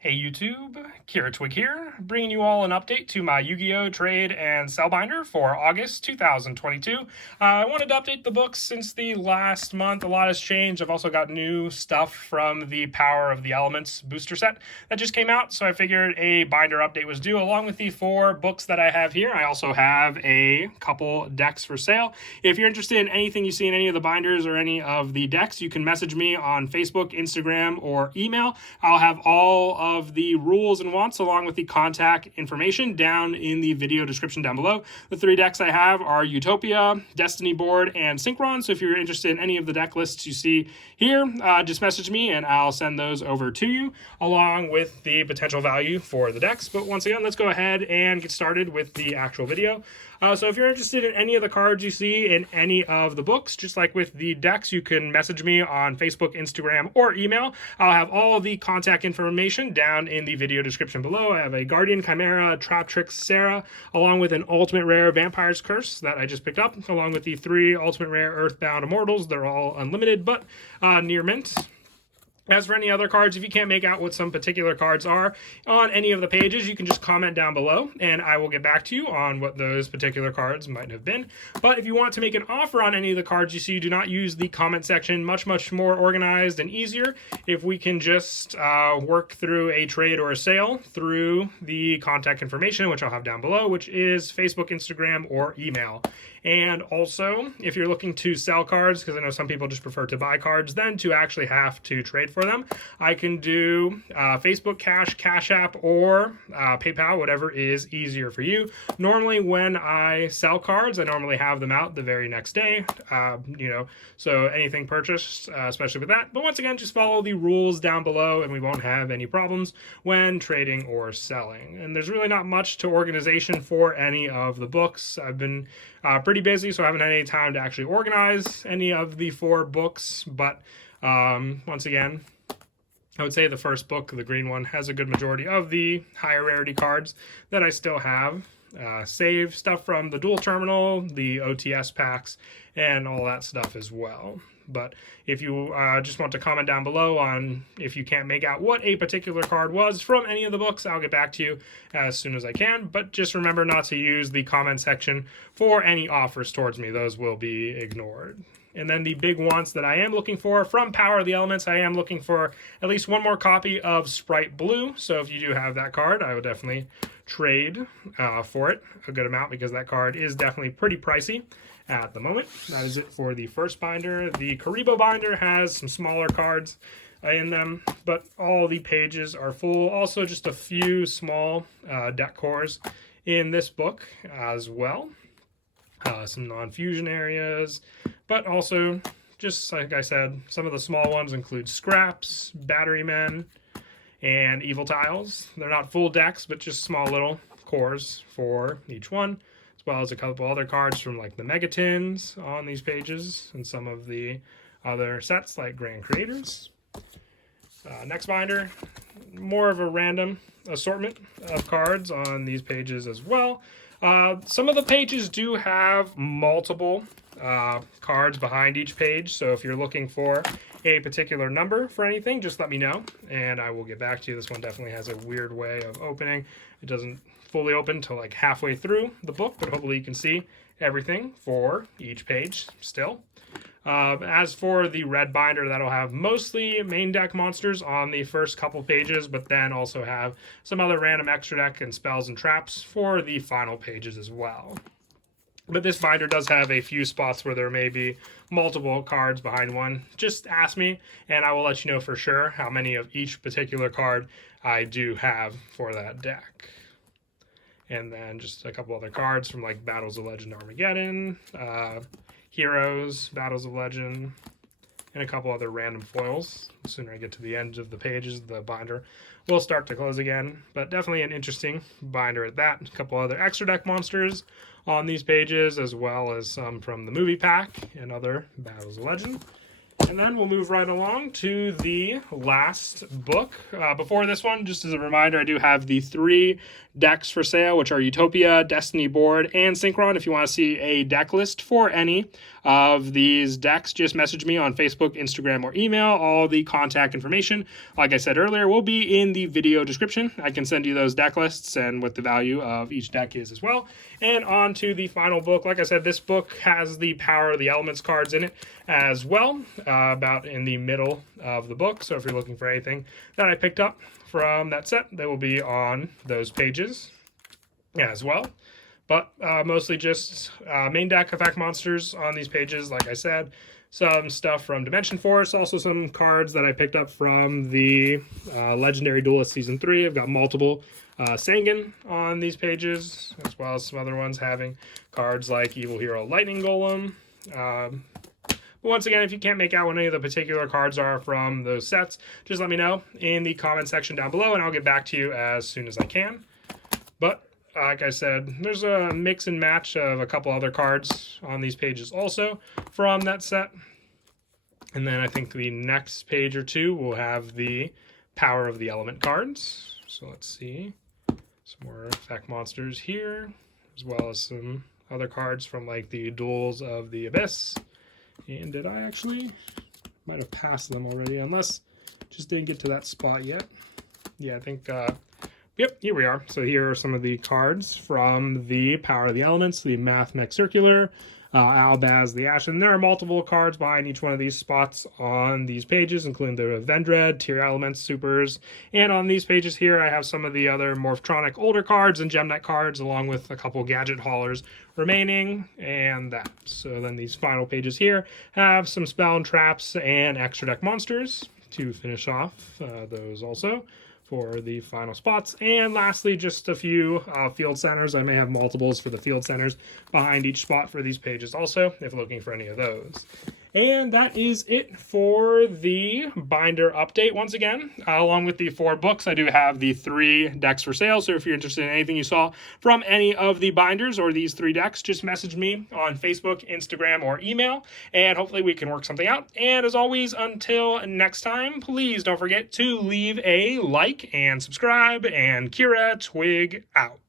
Hey YouTube, Kira Twig here, bringing you all an update to my Yu-Gi-Oh! Trade and Sell Binder for August 2022. I wanted to update the books since the last month. A lot has changed. I've also got new stuff from the Power of the Elements booster set that just came out, so I figured a binder update was due, along with the 4 books that I have here. I also have a couple decks for sale. If you're interested in anything you see in any of the binders or any of the decks, you can message me on Facebook, Instagram, or email. I'll have all of the rules and wants along with the contact information down in the video description down below. The 3 decks I have are Utopia, Destiny Board, and Synchron. So if you're interested in any of the deck lists you see here, just message me and I'll send those over to you along with the potential value for the decks. But once again, let's go ahead and get started with the actual video. So if you're interested in any of the cards you see in any of the books, just like with the decks, you can message me on Facebook, Instagram, or email. I'll have all the contact information down in the video description below. I have a Guardian Chimera, Traptrix Sarah, along with an Ultimate Rare Vampire's Curse that I just picked up, along with the 3 Ultimate Rare Earthbound Immortals. They're all unlimited, but near mint. As for any other cards, if you can't make out what some particular cards are on any of the pages, you can just comment down below, and I will get back to you on what those particular cards might have been. But if you want to make an offer on any of the cards you see, do not use the comment section. Much more organized and easier if we can just work through a trade or a sale through the contact information, which I'll have down below, which is Facebook, Instagram, or email. And also, if you're looking to sell cards, because I know some people just prefer to buy cards than to actually have to trade for them, I can do Facebook Cash, Cash App, or PayPal, whatever is easier for you. Normally, when I sell cards, I normally have them out the very next day, so anything purchased, especially with that. But once again, just follow the rules down below, and we won't have any problems when trading or selling. And there's really not much to organization for any of the books. I've been pretty busy, so I haven't had any time to actually organize any of the 4 books. But once again, I would say the first book, the green one, has a good majority of the higher rarity cards that I still have. Save stuff from the dual terminal, the OTS packs, and all that stuff as well. But if you just want to comment down below on if you can't make out what a particular card was from any of the books, I'll get back to you as soon as I can. But just remember not to use the comment section for any offers towards me. Those will be ignored. And then the big wants that I am looking for from Power of the Elements, I am looking for at least 1 more copy of Sprite Blue. So if you do have that card, I would definitely trade for it a good amount, because that card is definitely pretty pricey at the moment. That is it for the first binder. The Kuribo binder has some smaller cards in them, but all the pages are full. Also, just a few small deck cores in this book as well. Some non-fusion areas, but also, just like I said, some of the small ones include Scraps, Battery Men, and Evil Tiles. They're not full decks, but just small little cores for each one, as well as a couple other cards from like the Megatins on these pages and some of the other sets like Grand Creators. Next binder, more of a random assortment of cards on these pages as well. Some of the pages do have multiple cards behind each page, so if you're looking for a particular number for anything, just let me know and I will get back to you. This one definitely has a weird way of opening. It doesn't fully open until like halfway through the book, but hopefully you can see everything for each page still. As for the red binder, that'll have mostly main deck monsters on the first couple pages, but then also have some other random extra deck and spells and traps for the final pages as well. But this binder does have a few spots where there may be multiple cards behind one. Just ask me, and I will let you know for sure how many of each particular card I do have for that deck. And then just a couple other cards from like Battles of Legend Armageddon, Heroes, Battles of Legend, and a couple other random foils. The sooner I get to the end of the pages, the binder will start to close again. But definitely an interesting binder at that. A couple other extra deck monsters on these pages, as well as some from the movie pack and other Battles of Legend. And then we'll move right along to the last book. Before this one, just as a reminder, I do have the 3 decks for sale, which are Utopia, Destiny Board, and Synchron. If you want to see a deck list for any of these decks, just message me on Facebook, Instagram, or email. All the contact information, like I said earlier, will be in the video description. I can send you those deck lists and what the value of each deck is as well. And on to the final book. Like I said, this book has the Power of the Elements cards in it as well, about in the middle of the book. So if you're looking for anything that I picked up from that set, they will be on those pages as well. But mostly just main deck effect monsters on these pages, like I said. Some stuff from Dimension Force, also some cards that I picked up from the Legendary Duelist Season 3. I've got multiple Sangan on these pages, as well as some other ones having cards like Evil Hero Lightning Golem. But once again, if you can't make out what any of the particular cards are from those sets, just let me know in the comment section down below, and I'll get back to you as soon as I can. But like I said, there's a mix and match of a couple other cards on these pages also from that set. And then I think the next page or two will have the Power of the Element cards. So let's see. Some more effect monsters here, as well as some other cards from like the Duels of the Abyss. And did I actually? Might have passed them already, unless just didn't get to that spot yet. Yeah, I think... Yep, here we are. So here are some of the cards from the Power of the Elements, the Math Mech Circular, Albaz the Ashen. There are multiple cards behind each one of these spots on these pages, including the Vendread, Tier Elements, Supers. And on these pages here, I have some of the other Morphtronic older cards and Gemnet cards, along with a couple Gadget Haulers remaining, and that. So then these final pages here have some Spell and Traps and Extra Deck Monsters to finish off those also for the final spots. And lastly, just a few field centers. I may have multiples for the field centers behind each spot for these pages also, if looking for any of those. And that is it for the binder update. Once again, along with the 4 books, I do have the 3 decks for sale. So if you're interested in anything you saw from any of the binders or these 3 decks, just message me on Facebook, Instagram, or email, and hopefully we can work something out. And as always, until next time, please don't forget to leave a like and subscribe, and Kira Twig out.